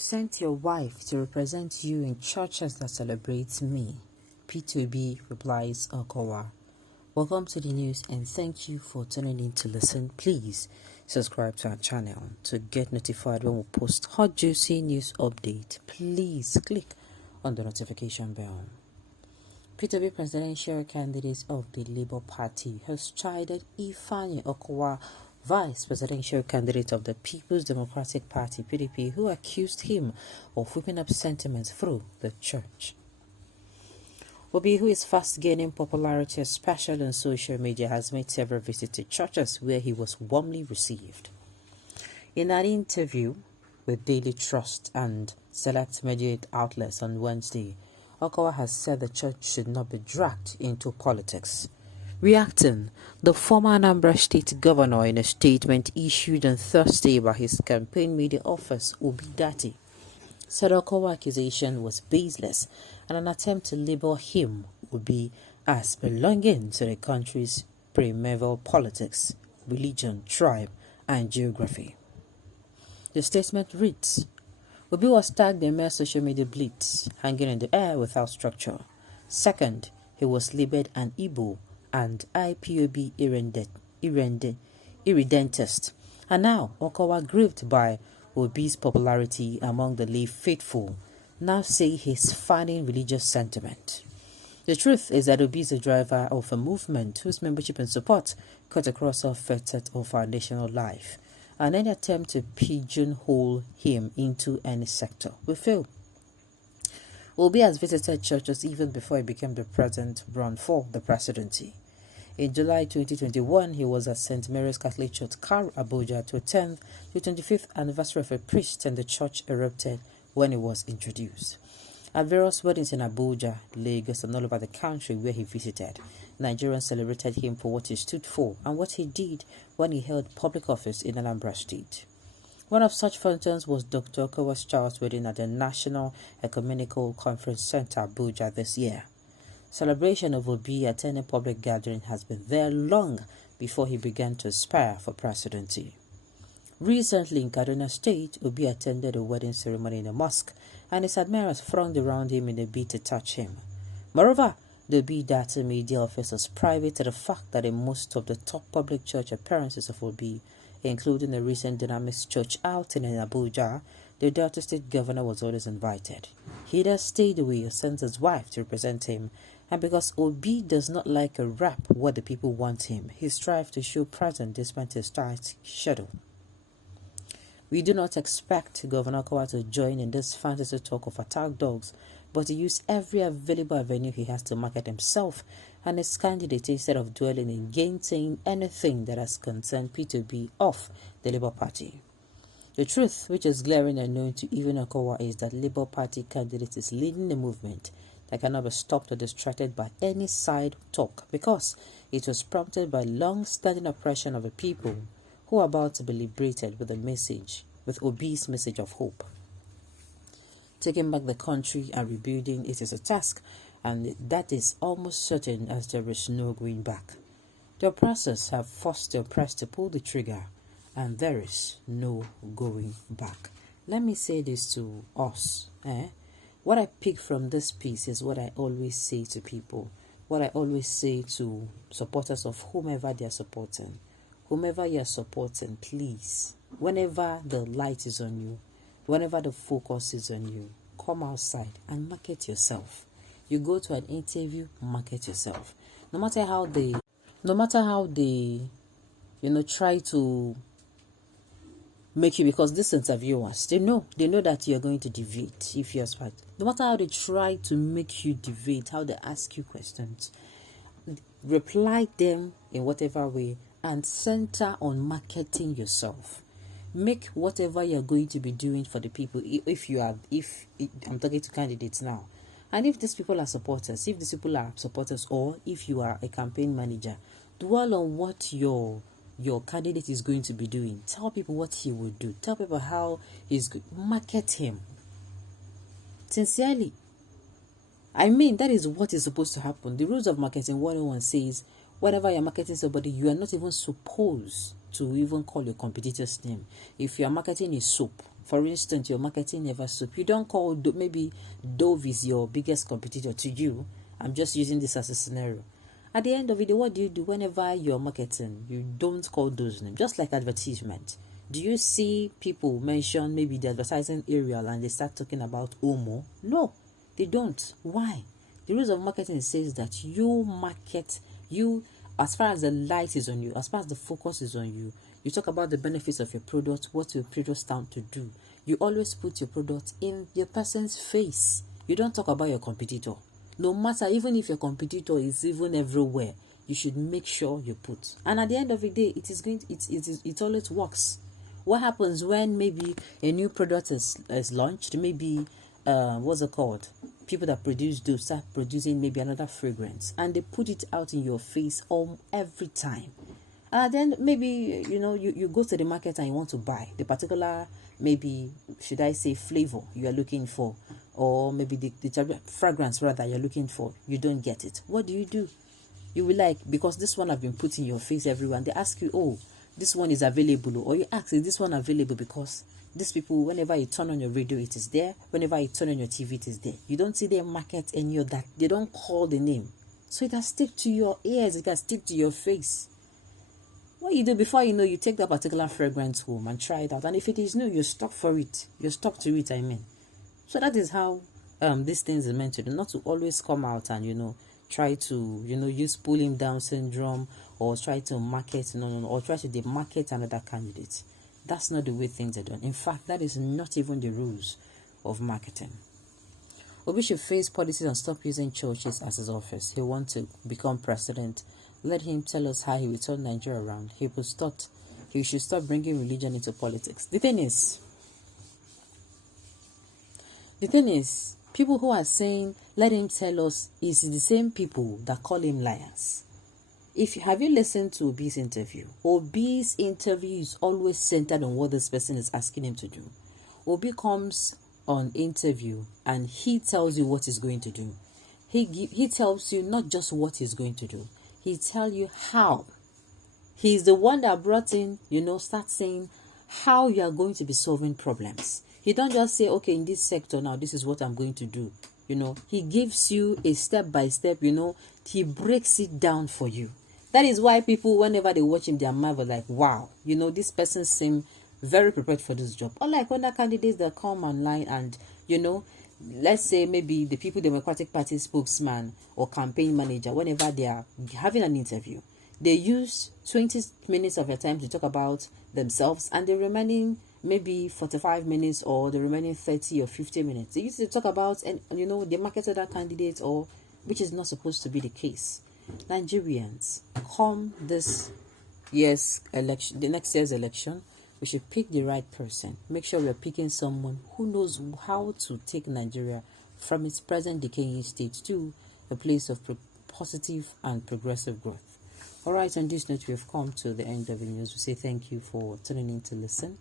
sent your wife to represent you in churches that celebrate me. P2B replies Okowa. Welcome to the news and thank you for tuning in to listen. Please subscribe to our channel to get notified when we post hot juicy news update. Please click on the notification bell. P2B presidential candidate of the Labour Party has chided Ifeanyi Okowa, vice presidential candidate of the People's Democratic Party (PDP), who accused him of whipping up sentiments through the church. Obi, who is fast gaining popularity, especially on social media, has made several visits to churches where he was warmly received. In an interview with Daily Trust and select media outlets on Wednesday, Okowa has said the church should not be dragged into politics. Reacting, the former Anambra State Governor, in a statement issued on Thursday by his campaign media office, Obi Dati, said Okowa's accusation was baseless and an attempt to label him, Obi, as belonging to the country's primeval politics, religion, tribe, and geography. The statement reads, Obi was tagged in mere social media blitz, hanging in the air without structure. Second, he was labeled an Igbo and IPOB irredentist. And now, Okowa, grieved by Obi's popularity among the lay faithful, now say he's fanning religious sentiment. The truth is that Obi is the driver of a movement whose membership and support cut across all facets of our national life, and any attempt to pigeonhole him into any sector will fail. Obi has visited churches even before he became the president run for the presidency. In July 2021, he was at St. Mary's Catholic Church, Karu, Abuja, to attend the 25th anniversary of a priest, and the church erupted when it was introduced. At various weddings in Abuja, Lagos, and all over the country where he visited, Nigerians celebrated him for what he stood for and what he did when he held public office in Anambra State. One of such functions was Dr. Okowa's child's wedding at the National Ecumenical Conference Center, Abuja, this year. Celebration of Obi attending public gathering has been there long before he began to aspire for presidency. Recently in Kaduna State, Obi attended a wedding ceremony in a mosque, and his admirers thronged around him in a bid to touch him. Moreover, the Obi Data media office was private to the fact that in most of the top public church appearances of Obi, including the recent Dynamics Church outing in Abuja, the Delta State Governor was always invited. He either stayed away or sent his wife to represent him, and because Obi does not like a rap where the people want him, he strives to show presence despite his tight schedule. We do not expect Governor Okowa to join in this fantasy talk of attack dogs, but to use every available avenue he has to market himself and his candidate instead of dwelling in gainsaying anything that has concerned P2B of the Labour Party. The truth, which is glaring and known to even Okowa, is that Labour Party candidate is leading a movement that cannot be stopped or distracted by any side talk, because it was prompted by long-standing oppression of the people who are about to be liberated with Obi's message of hope. Taking back the country and rebuilding it is a task, and that is almost certain, as there is no going back. The oppressors have forced the oppressed to pull the trigger, and there is no going back. Let me say this to us. What I pick from this piece is what I always say to people, what I always say to supporters of whomever they are supporting. Whomever you are supporting, please, whenever the light is on you, whenever the focus is on you, come outside and market yourself. You go to an interview, market yourself. No matter how they try to make you, because these interviewers, they know that you're going to deviate if you're smart. No matter how they try to make you deviate, how they ask you questions, reply them in whatever way and center on marketing yourself. Make whatever you're going to be doing for the people, I'm talking to candidates now, and if these people are supporters, or if you are a campaign manager, dwell on what your candidate is going to be doing. Tell people what he will do. Tell people how he's good. Market him sincerely. I mean, that is what is supposed to happen. The rules of marketing 101 says, whenever you're marketing somebody, you are not even supposed to even call your competitor's name. If you are marketing a soap, For instance, you're marketing Never Soap. You don't call maybe Dove is your biggest competitor to you. I'm just using this as a scenario. At the end of it, what do you do whenever you're marketing? You don't call those names, just like advertisement. Do you see people mention maybe the advertising Ariel and they start talking about Omo? No, they don't. Why? The rules of marketing says that you market, you, as far as the light is on you, as far as the focus is on you, you talk about the benefits of your product, what your product stand to do. You always put your product in your person's face. You don't talk about your competitor. No matter, even if your competitor is even everywhere, you should make sure you put. And at the end of the day, it always works. What happens when maybe a new product is launched? Maybe what's it called? People that produce those start producing maybe another fragrance, and they put it out in your face every time. Then maybe you go to the market and you want to buy the particular, maybe should I say, flavor you are looking for, or maybe the fragrance rather you're looking for. You don't get it. What do? You will like, because this one have been put in your face everyone. They ask you, oh, this one is available, or you ask, is this one available? Because these people, whenever you turn on your radio, it is there. Whenever you turn on your TV, it is there. You don't see them market any of that. They don't call the name, so it can stick to your ears. It can stick to your face. What you do, before you know, you take that particular fragrance home and try it out. And if it is new, you're stuck for it. You're stuck to it, I mean. So that is how these things are meant to do. Not to always come out and, try to, use pulling down syndrome, or try to market, or try to demarket another candidate. That's not the way things are done. In fact, that is not even the rules of marketing. Obi should face policies and stop using churches as his office. He wants to become president. Let him tell us how he will turn Nigeria around. He should stop bringing religion into politics. The thing is, people who are saying, let him tell us, is the same people that call him liars. Have you listened to Obi's interview? Obi's interview is always centered on what this person is asking him to do. Obi comes on interview and he tells you what he's going to do. He tells you not just what he's going to do. He tells you how. He's the one that brought in, start saying how you are going to be solving problems. He don't just say, okay, in this sector now, this is what I'm going to do. He gives you a step-by-step, he breaks it down for you. That is why people, whenever they watch him, they are marvel like, wow, this person seems very prepared for this job. Unlike other candidates that come online and, let's say maybe the Democratic Party spokesman or campaign manager, whenever they are having an interview, they use 20 minutes of their time to talk about themselves, and the remaining maybe 45 minutes or the remaining 30 or 50 minutes, they used to talk about, and they marketed that candidate, or which is not supposed to be the case. Nigerians, come this year's election, the next year's election, we should pick the right person. Make sure we're picking someone who knows how to take Nigeria from its present decaying state to a place of positive and progressive growth. All right, on this note, we have come to the end of the news. We say thank you for tuning in to listen.